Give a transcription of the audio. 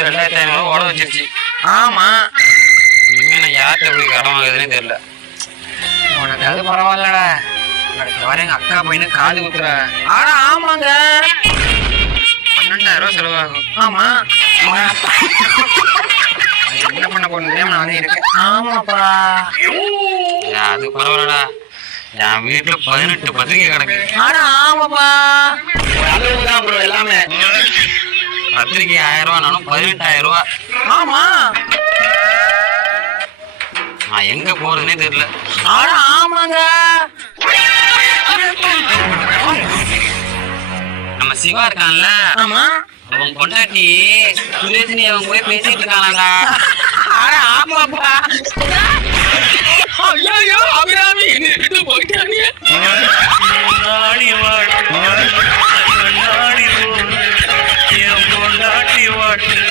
2500 ஓட வச்சிருச்சு. ஆமா, இனிமே நான் யார்கிட்ட போய் கடன் வாங்குறதுனே தெரியல. உனக்கு அது பரவாயில்லடா. அடுத்த வாரம் எங்க அக்கா பையனு காது குத்துற. ஆனா ஆமாங்க, 12,000 செலவாகும். ஆமா. என்ன பண்ண போறேன் நான் வந்து இருக்கேன். ஆமாப்பா. அது பரவாயில்லடா. என் வீட்டுல 18 பத்திரிக்கை கிடக்கு. ஆனா ஆமாப்பா, அளவுதான் ப்ரோ எல்லாமே. பத்திரிக்கை 1000 ரூபானாலும் 18,000 ரூபா. ஆமா, நான் எங்க போறதுனே தெரியல. ஆனா ஆமாங்க. நம்ம சிவா இருக்கான்ல, ஆமா, அவன் பொண்டாட்டி சுரேஷினி அவன் போய் பேசிட்டு இருக்கானாடா. ஆனா ஆமாப்பா. ஐயோ அபிராமி, என்ன போயிட்டாங்க.